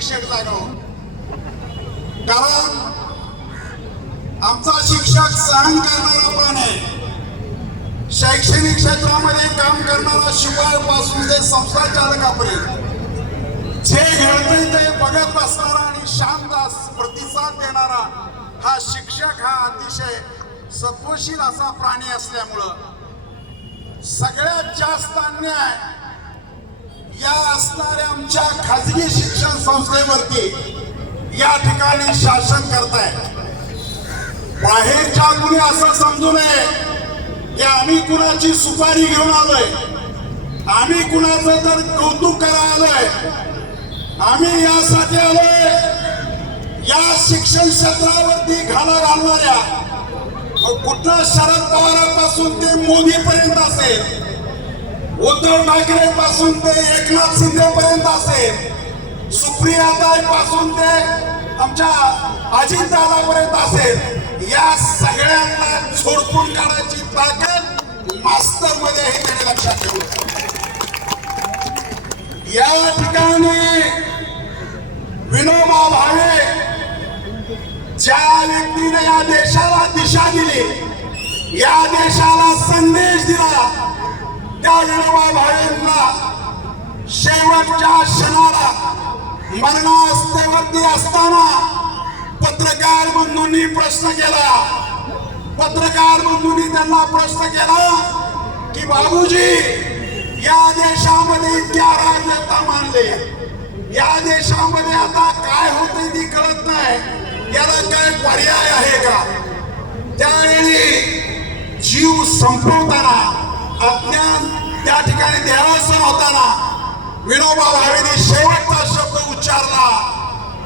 शिक्षक झालो कारण आमचा शिक्षक सहन करणारा पण आहे. शैक्षणिक क्षेत्रामध्ये काम करणारा शिवायपासून ते संस्था चालकापर्यंत जे घडते ते बघत बसणारा आणि शांत प्रतिसाद देणारा हा शिक्षक हा अतिशय सत्वशील असा प्राणी असल्यामुळं सगळ्यात जास्त अन्याय या असणाऱ्या आमच्या खाजगी शिक्षण संस्थेवरती या ठिकाणी शासन करताय. बाहेरच्या कुणी असं समजू नये की आम्ही कुणाची सुपारी घेऊन आलोय. आम्ही कुणाचं तर कौतुक करायला आलोय. आम्ही यासाठी आलोय. या शिक्षण क्षेत्रावरती घाला घालणाऱ्या मग कुठलं शरद पवारापासून ते मोदी पर्यंत असेल उद्धव ठाकरे पासून ते एकनाथ शिंदे पर्यंत असेल. सुप्रियाताई पासून ते आमच्या अजित पर्यंत असेल. या सगळ्यांना झोडपून काढायची ताकद मास्तरमध्ये आहे त्याने लक्षात ठेवलं या ठिकाणी विनोबा भावे ज्या व्यक्तीने या देशाला दिशा दिली या देशाला संदेश दिला त्या विनोबा भावेंना शेवटच्या क्षणाला मरणास्तेवरती असताना पत्रकार बंधूंनी प्रश्न केला. पत्रकार बंधूंनी त्यांना प्रश्न केला की बाबूजी या देशामध्ये इतक्या अराजकता मानले. या देशामध्ये आता काय होते ती कळत नाही. याला काय पर्याय आहे का? त्यावेळी जीव संपवताना अज्ञान त्या ठिकाणी देहासन होताना विनोबा भावेने शेवटचा शब्द उच्चारला.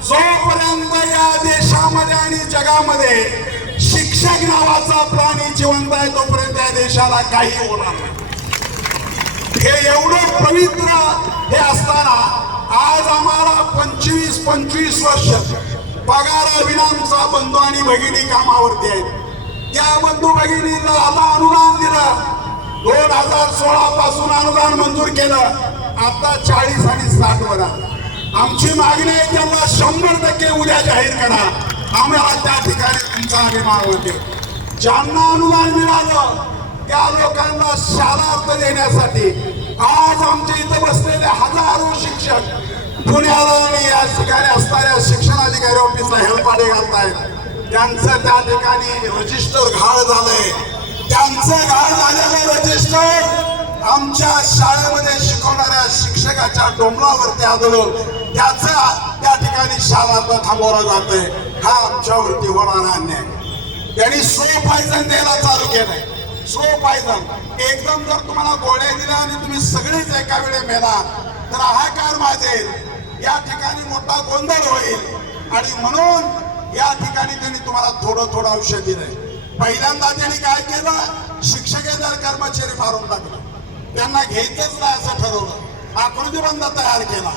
जोपर्यंत या देशामध्ये आणि जगामध्ये शिक्षक नावाचा प्राणी जिवंत आहे तोपर्यंत या देशाला काही होणार नाही. हे एवढं पवित्र हे असताना आज आम्हाला पंचवीस पंचवीस वर्ष पगारा आमचा बंधू आणि भगिनी कामावरती आहेत. त्या बंधू भगिनीला आता अनुदान दिलं. दोन हजार सोळा पासून अनुदान मंजूर केलं. आता चाळीस आणि साठ वरा. आमची मागणी आहे त्यांना शंभर टक्के उद्या जाहीर करा. आम्हाला त्या ठिकाणी तुमचा अभिमान होते ज्यांना अनुदान मिळालं त्या लोकांना शालार्थ देण्यासाठी आज आमच्या इथं बसलेले हजारो शिक्षक पुण्याला आणि या ठिकाणी असणाऱ्या शिक्षणाधिकारी ऑफिसला हेलपाडे घालतायत. त्यांचं त्या ठिकाणी रजिस्टर घाळ झालंय. त्यांचं घाळ झालेलं रजिस्टर आमच्या शाळेमध्ये शिकवणाऱ्या शिक्षकाच्या डोंबरावरती आदळून त्याचा त्या ठिकाणी शाळा थांबवला जाते हा आमच्यावरती होणारा अन्याय. त्यांनी स्लो पायझन द्यायला चालू केलंय. स्लो पायझन एकदम जर तुम्हाला गोळ्या दिल्या आणि तुम्ही सगळेच एका वेळे मेला तर हाकार माझे. या ठिकाणी मोठा गोंधळ होईल. आणि म्हणून या ठिकाणी त्यांनी तुम्हाला थोडं थोडं औषध दिलंय. पहिल्यांदा त्यांनी काय त्याला शिक्षकेदार कर्मचारी मारून टाकलं. त्यांना घ्यायचंच नाही असं ठरवलं. आकृतीबंध तयार केला.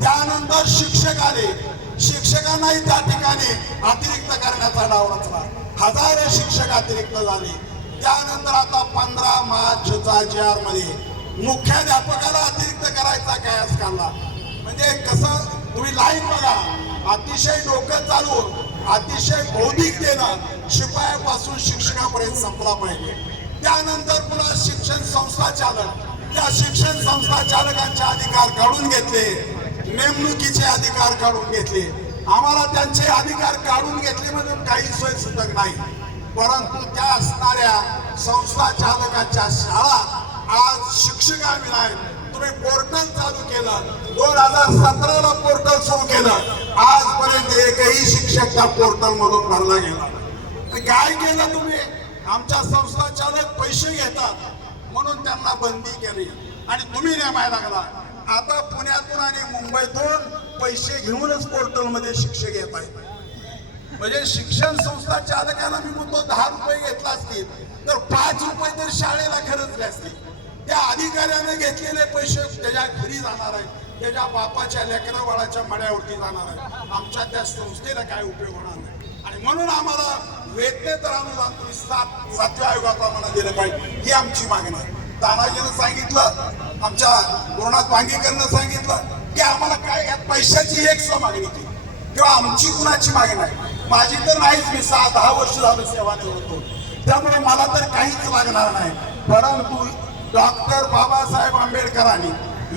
त्यानंतर शिक्षक आले. शिक्षकांनाही त्या ठिकाणी अतिरिक्त करण्याचा डाव रचला. हजारो शिक्षक अतिरिक्त झाले. त्यानंतर आता पंधरा मार्चचा जी मध्ये मुख्याध्यापकाला अतिरिक्त करायचा कयास काढला. म्हणजे कसं तुम्ही लाईन बघा. अतिशय डोकं चालू अतिशय बौद्धिकतेनं शिपायापासून शिक्षकापर्यंत संपला पाहिजे. त्यानंतर पुन्हा शिक्षण संस्था चालक. त्या शिक्षण संस्था चालकांचे अधिकार काढून घेतले. नेमणुकीचे अधिकार काढून घेतले. आम्हाला त्यांचे अधिकार काढून घेतले म्हणून काही सोय सुतक नाही. परंतु त्या असणाऱ्या संस्था चालकाच्या शाळा आज शिक्षकाविना तुम्ही पोर्टल चालू केलं. दोन हजार सतराला पोर्टल सुरू केलं. आजपर्यंत एकही शिक्षक त्या पोर्टल मधून भरला गेला तर काय केलं तुम्ही? आमच्या संस्था चालक पैसे घेतात. म्हणून त्यांना बंदी केली. आणि तुम्ही नेमाय लागला. आता पुण्यातून आणि मुंबईतून पैसे घेऊनच पोर्टलमध्ये शिक्षक येत आहेत. म्हणजे शिक्षण संस्था चालकाला मी म्हणतो दहा रुपये घेतला असतील. तर पाच रुपये तर शाळेला खरंच असतील त्या अधिकाऱ्याने घेतलेले पैसे त्याच्या घरी जाणार आहेत. त्याच्या बापाच्या लेकरावाळाच्या मड्यावरती जाणार आहे आमच्या त्या संस्थेला काय उपयोग होणार नाही. आणि म्हणून आम्हाला वेतनेतर अनुदान तुम्ही सात सातव्या आयोगाप्रमाणे दिलं पाहिजे. ही आमची मागणी आहे. तानाजीनं सांगितलं आमच्या गुरुनाथ वांगीकरनं सांगितलं की आम्हाला काय यात पैशाची एक सुद्धा मागणी केली किंवा आमची कुणाची मागणी नाही. माझी तर नाहीच मी सहा दहा वर्ष झालं सेवा होतो त्यामुळे मला तर काहीच लागणार नाही. परंतु डॉक्टर बाबासाहेब आंबेडकरांनी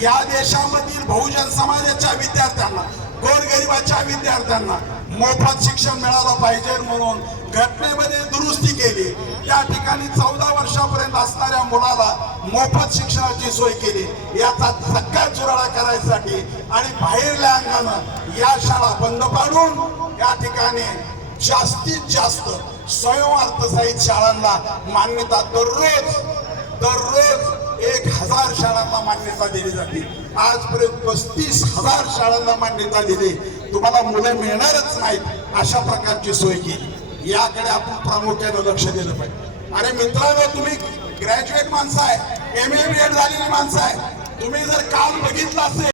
या देशामधील बहुजन समाजाच्या विद्यार्थ्यांना गोरगरिबाच्या विद्यार्थ्यांना मोफत शिक्षण मिळालं पाहिजे म्हणून घटनेमध्ये दुरुस्ती केली. त्या ठिकाणी चौदा वर्षापर्यंत असणाऱ्या मुलाला मोफत शिक्षणाची सोय केली. याचा धक्का चुराडा करायसाठी आणि बाहेरल्या अंगानं या शाळा बंद पाडून या ठिकाणी जास्तीत जास्त स्वयंअर्थसहित शाळांना मान्यता दररोज दररोज एक हजार शाळांना मान्यता दिली जाते. आजपर्यंत पस्तीस हजार शाळांना मान्यता दिली. तुम्हाला मुलं मिळणारच नाहीत अशा प्रकारची सोय केली. याकडे आपण प्रामुख्याने लक्ष दिलं पाहिजे. अरे मित्रांनो तुम्ही ग्रॅज्युएट माणसं आहे एम ए बी एड झालेली माणसं आहे. तुम्ही जर काम बघितलं असेल